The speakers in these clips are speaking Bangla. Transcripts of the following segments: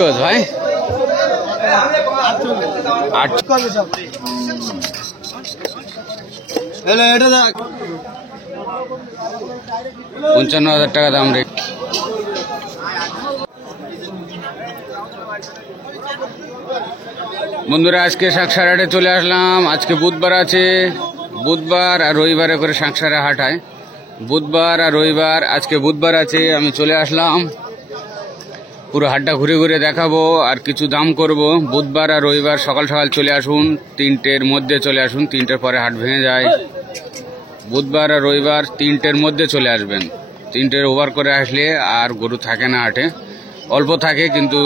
ভাই 55,000 টাকা দাম রে। বন্ধুরা আজকে শাকসারাটে চলে আসলাম। আজকে বুধবার আছে, বুধবার আর রবিবারে করে শাকসারা হাট হয়। বুধবার আর রবিবার, আজকে বুধবার আছে। আমি চলে আসলাম, পুরো হাটটা ঘুরে ঘুরে দেখাবো আর কিছু দাম করব। বুধবার আর রবিবার সকাল সকাল চলে আসুন, 3টের মধ্যে চলে আসুন, 3টের পরে হাট ভেঙে যায়। বুধবার আর রবিবার 3টের মধ্যে চলে আসবেন। 3টের ওভার করে আসলে আর গরু থাকে না হাটে, অল্প থাকে কিন্তু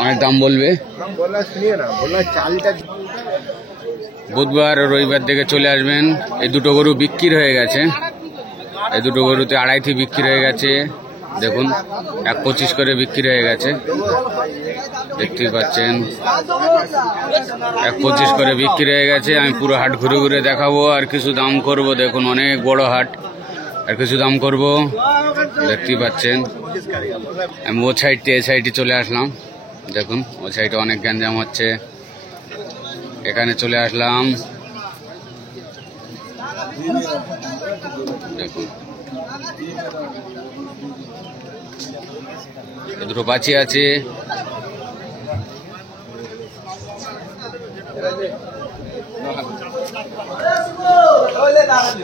অনেক দাম বলবে। বুধবার রবিবার দিকে চলে আসবেন। এই দুটো গরু বিক্রি হয়ে গেছে, এই দুটো গরুতে 2.5 বিক্রি হয়ে গেছে। দেখুন 1.25 করে বিক্রি হয়ে গেছে, দেখতেই পাচ্ছেন 1.25 করে বিক্রি হয়ে গেছে। আমি পুরো হাট ঘুরে ঘুরে দেখাবো আর কিছু দাম করব। দেখুন অনেক বড় হাট, আর কিছু দাম করব, দেখতেই পাচ্ছেন। আমি ও সাইডে এই সাইডে চলে আসলাম। দেখুন ও সাইডে অনেক গ্যাঞ্জাম হচ্ছে, এখানে চলে আসলাম। দেখুন দুটো বাচ্চি আছে।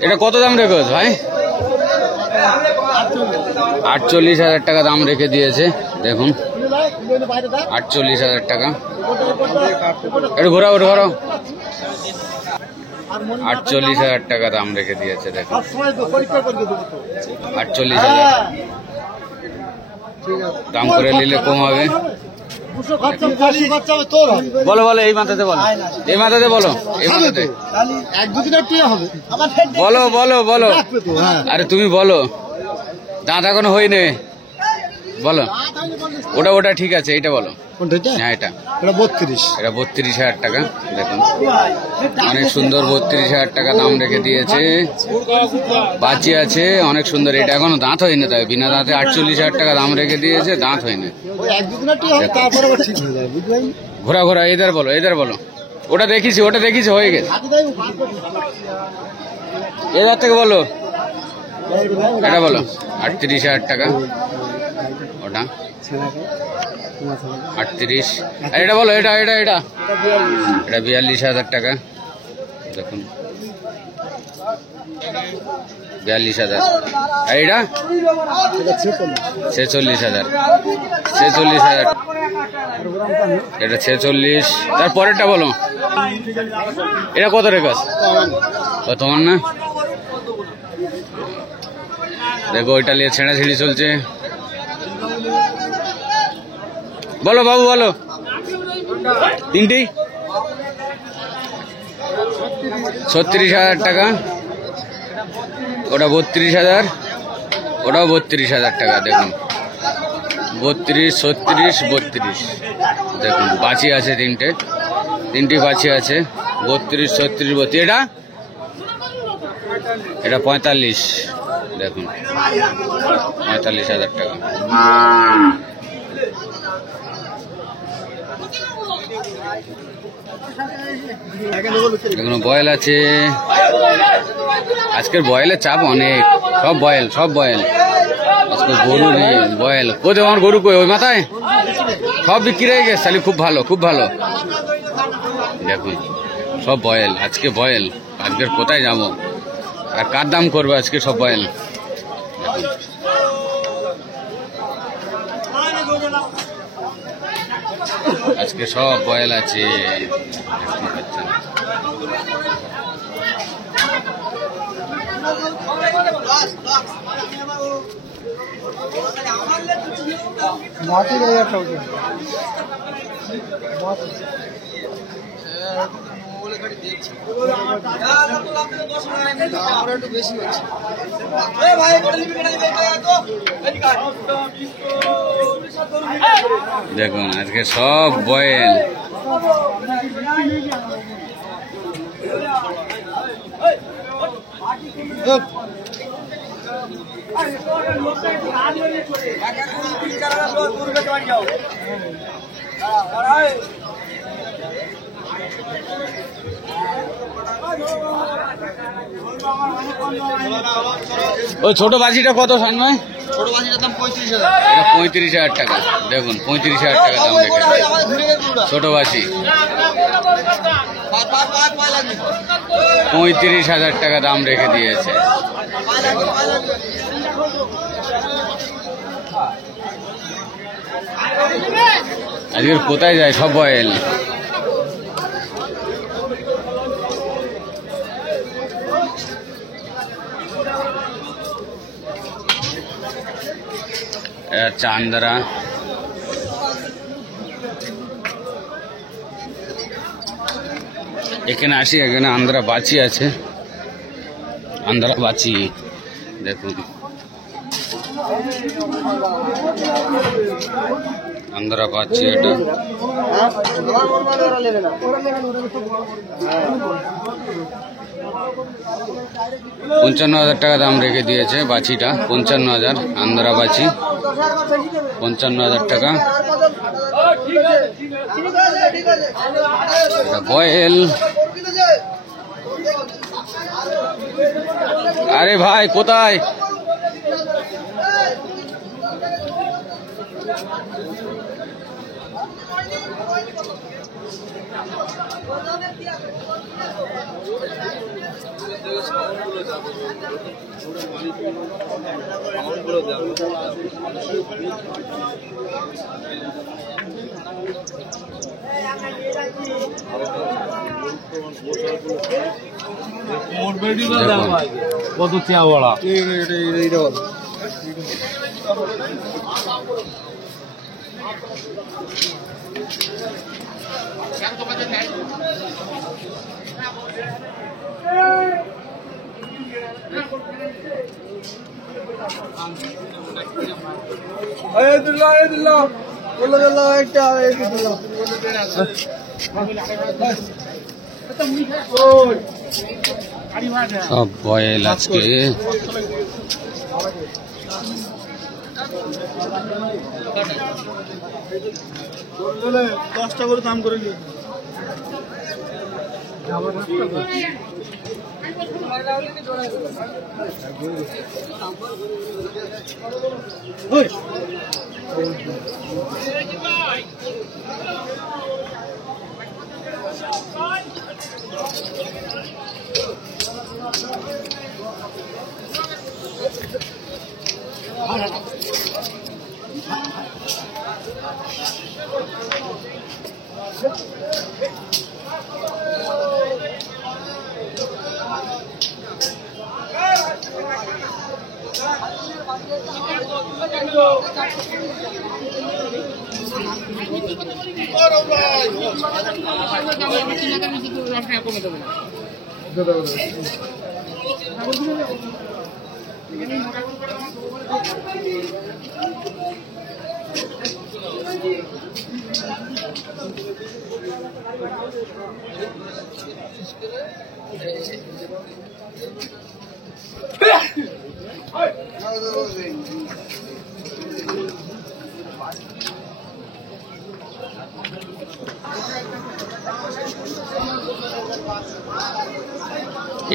এটা কত দাম রেখেছ ভাই? 48,000 টাকা দাম রেখে দিয়েছে। দেখুন 48,000 টাকা। একটু ঘোরাও, একটু ঘোরাও। 48,000 টাকা দাম রেখে দিয়েছে। দেখুন 48,000 দাম করে নিলে কম হবে। বলো বলো, এই মাথাতে বলো, এই মাথাতে বলো, এই মাথাতে বলো বলো বলো। আরে তুমি বলো, দাঁত এখনো হয়নি, বলো। ওটা ওটা ঠিক আছে, এইটা বলো। হ্যাঁ এটা 32,000 টাকা। দেখুন অনেক সুন্দর, 32,000 টাকা দাম রেখে দিয়েছে। বাচ্চি আছে অনেক সুন্দর। এটা এখনো দাঁত হয়নি, তাই বিনা দাঁতে 48,000 টাকা দাম রেখে দিয়েছে, দাঁত হয়নি। ঘোরা ঘোরা, এদের বলো, এদের বলো। ওটা দেখিছি, ওটা দেখিছি, হয়ে গেছে। এদের থেকে বলো, এটা বলো। 38,000 টাকা ওটা, 38। এটা বলো, এটা এটা এটা এটা 42,000 টাকা। দেখুন 42,000। এইটা 46,000, 46,000। এটা 46। তারপরেরটা বলো, এটা কত রেখাস? তোমার না? দেখো ওইটা নিয়ে ছেঁড়াছিড়ি চলছে। বলো বাবু বলো। 3টি 36,000 টাকা। ওটা 32,000, ওটাও 32,000 টাকা। দেখুন 32, 36, 32। দেখুন বাছি আছে 3টি বাছি আছে, 32, 36, 32। এটা এটা 45। দেখুন 45,000 টাকা। দেখুন বয়েল আছে। আজকের বয়েলের চাপ অনেক, সব বয়েল, সব বয়েল। আজকে গরু নেই, বয়েল। কোথায় আমার গরু? কই ওই মাথায়? সব বিক্রি হয়ে গেছে। তাহলে খুব ভালো, খুব ভালো। দেখুন সব বয়েল, আজকে বয়েল। আজকের কোথায় যাবো আর কার দাম করবো? আজকে সব বয়েল। আজকে সব বয়েল আছে। দেখুন আজকে সব বয়েল। ওই ছোট বাসিটা কত সানময়? ছোট বাজিটার দাম 35,000। এটা 35,000 টাকা। দেখুন 35,000 টাকা দাম রেখেছে ছোট বাসি। 35,000 টাকা দাম রেখে দিয়েছে। আজকে কোথায় যায় সব বয়েল? চান্দরা এখানে আসি, এখানে আন্ধ্রা বাচি আছে, আন্ধ্রা বাচি দেখুন, আন্ধ্রা বাচি এটা 55,000 টাকা দাম রেখে দিয়েছে বাছিটা। 55,000 আন্ধ্রা বাছি, 55,000 টাকা। বয়েল, আরে ভাই কোথায়? কত চেয়াওয়ালা সব বয়েল আজকে। দশটা করে দাম করে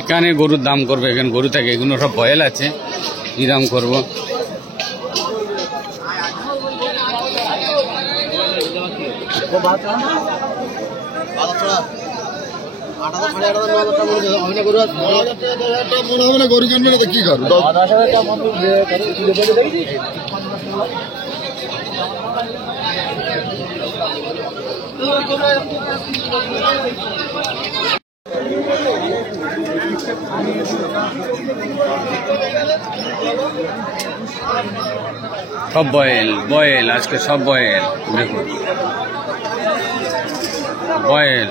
এখানে গরুর দাম করবে, এখানে গরু থাকে, এগুলো সব বয়েল আছে, কি দাম করবো? গরু কিনবে কি করবো? সব বয়েল, বয়েল আজকে সব বয়েল, দেখুন বয়েল।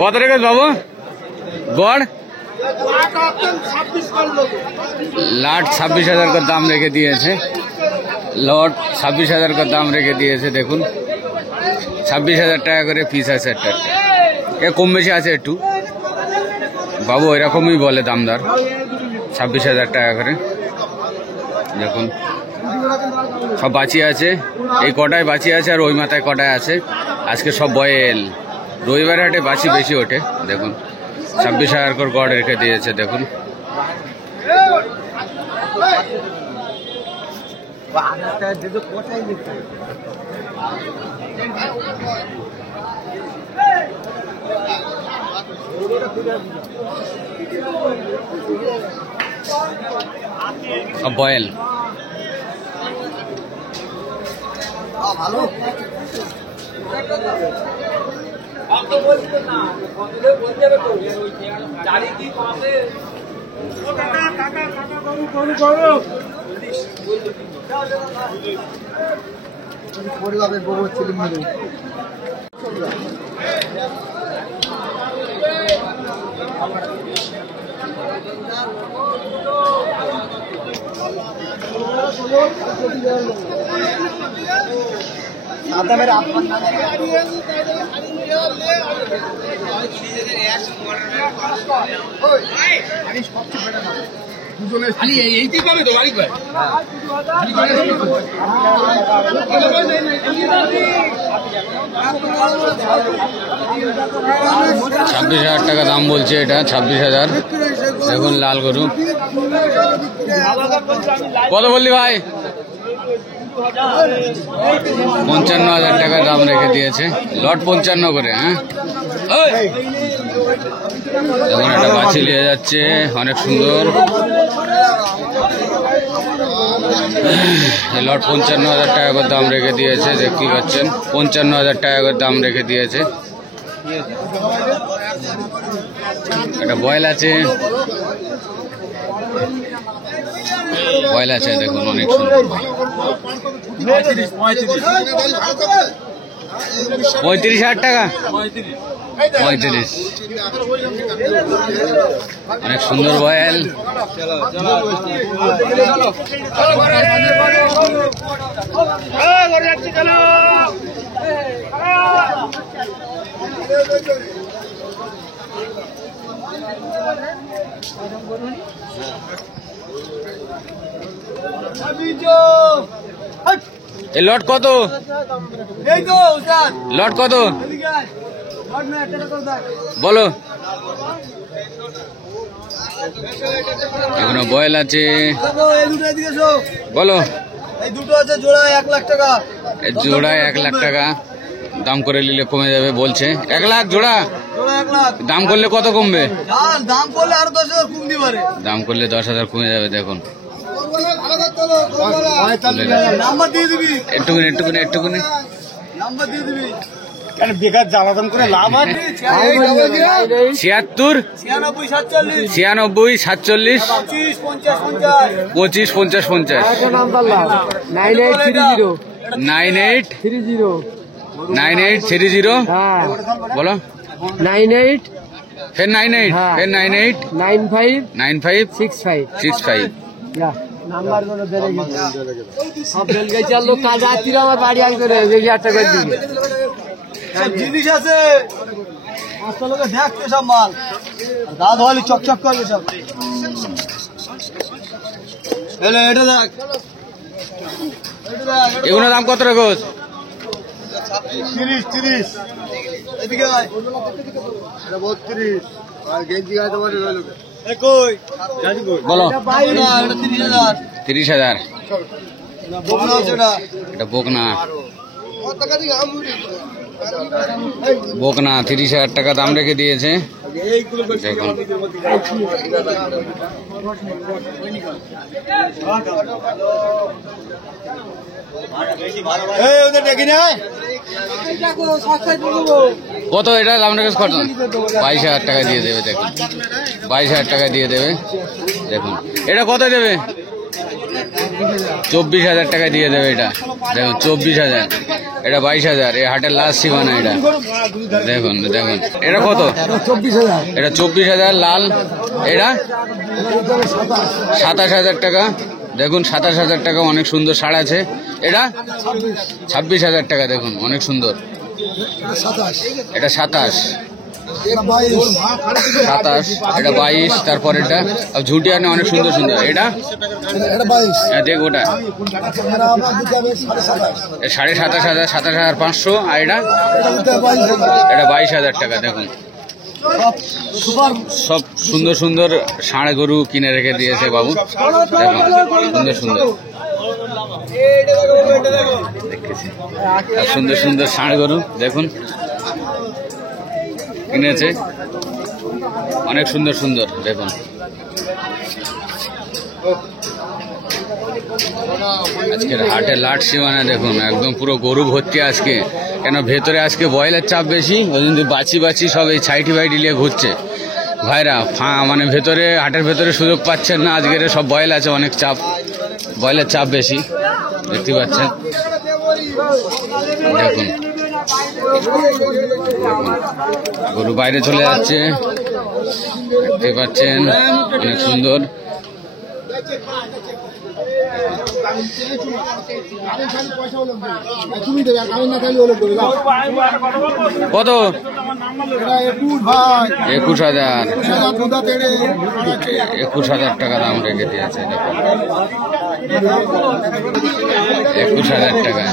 কত রেখেছ বাবু গড়? लाट 26,000 का दाम रेखे दिए थे। लॉट 26,000 का दाम रेखे दिए थे। देखुन 26,000 টাকা করে পিস আছে একটা। এ কম বেশি আছে একটু, বাবু এরকমই বলে দামদার। 26,000 টাকা করে। দেখুন সব বাঁচিয়ে আছে, এই কটায় বাঁচিয়ে আছে আর ওই মাথায় কটায় আছে। আজকে সব বয়েল, রবিবার হাটে বাঁচি বেশি ওঠে। দেখুন 26,000 করে গড় রেখে দিয়েছে। দেখুন সব বয়েল। পরিবারের বউ ছেলে মেয়ে এইটি পাবে তো মালিক ভাই। 26,000 টাকা দাম বলছে এটা। 26,000। দেখুন লাল গরু। কত বললি ভাই? 55,000 টাকা দাম রেখে দিয়েছে। লট 55 করে। হ্যাঁ দেখুন একটা বাছি নিয়ে যাচ্ছে, অনেক সুন্দর। লট 55,000 টাকা করে দাম রেখে দিয়েছে। দেখতেই পাচ্ছেন 55,000 টাকা করে দাম রেখে দিয়েছে। একটা বয়েল আছে, বয়েল আছে দেখুন অনেক সুন্দর। 35,000 টাকা। 35। অনেক সুন্দর বয়েল। এই লট কত? লট কত বলো? এখনো বয়েল আছে, বলো। এই দুটো আছে জোড়া 1 লাখ টাকা। জোড়ায় 1 লাখ টাকা। দাম করে নিলে কমে যাবে বলছে। 1 লাখ জোড়া। জোড়া 1 লাখ। দাম করলে কত কমবে? দাম করলে আরো 10,000 কম দিতে পারে। দাম করলে 10,000 কমে যাবে। দেখুন নাম্বার দিয়ে দিবি। একটুকুনি একটুকুনি একটুকুনি। নাম্বার দিয়ে দিবি। বেকার জ্বালাতন করে লাভ হয় 76 96 46 47 25 50 50 25 50 9830 বলো 98 ফের 98 হ্যাঁ। ফের 98 95 95 65 65 নাম্বার গুলো বেড়ে গেছে সব বেল গেছে আর লোক কাজ আসছিল আমার বাড়ি আসবে রে বেশি একটা করে দিবে সব জিনিস আছে পাঁচটা লোকে দেখতে সব মাল দাঁত হলি চকচক করবে সব এলে এটা দেখ এগুলোর দাম কত রাখো 30 এদিকে আয় এটা 32 আর গেঞ্জি গায়ে বলে রইল এ কই গাড়ি কই বলো এটা 30000 30,000 বকনা আছে এটা এটা বকনা কত টাকা দিয়ে আম বকনা 30,000 টাকা দাম রেখে দিয়েছে এইগুলো দেখুন এই ওদের ডেকে নিয়ে কত এটা দাম রেখেছে কত 22,000 টাকা দিয়ে দেবে দেখুন 22,000 টাকা দিয়ে দেবে দেখুন এটা কত দেবে 24,000 টাকা দিয়ে দেবে এটা দেখুন 24,000 এটা 22,000 এই হাটের লাস্ট সীমানা এটা দেখুন দেখুন এটা কত 24,000 এটা 24,000 লাল এটা 27,000 টাকা দেখুন 27,000 টাকা অনেক সুন্দর শাড় আছে এটা 26,000 টাকা দেখুন অনেক সুন্দর এটা 27 এটা 22 তারপরেরটা আর ঝুটিয়ানে অনেক সুন্দর সুন্দর এটা হ্যাঁ দেখ ওটা 27,500 27,500 আর এটা 22,000 টাকা দেখুন সব সুন্দর সুন্দর ষাঁড় গরু কিনে রেখে দিয়েছে বাবু দেখুন সুন্দর সুন্দর আর সুন্দর সুন্দর ষাঁড় গরু দেখুন কিনেছে অনেক সুন্দর সুন্দর দেখুন আজকের হাটের লাট সীমানা দেখুন একদম পুরো গরু ভর্তি আজকে কেন ভেতরে আজকে বয়লের চাপ বেশি ওই জন্য বাছি বাছি সব এই ছাইটি বাইটি নিয়ে ঘুরছে ভাইরা মানে ভেতরে হাটের ভেতরে সুযোগ পাচ্ছেন না আজকের সব বয়েল আছে অনেক চাপ বয়লের চাপ বেশি দেখতে পাচ্ছেন দেখুন গরু বাইরে চলে যাচ্ছে দেখতে পাচ্ছেন অনেক সুন্দর কত 21,000 21,000 টাকা দাম রেখে দিয়েছে দেখুন 21,000 টাকা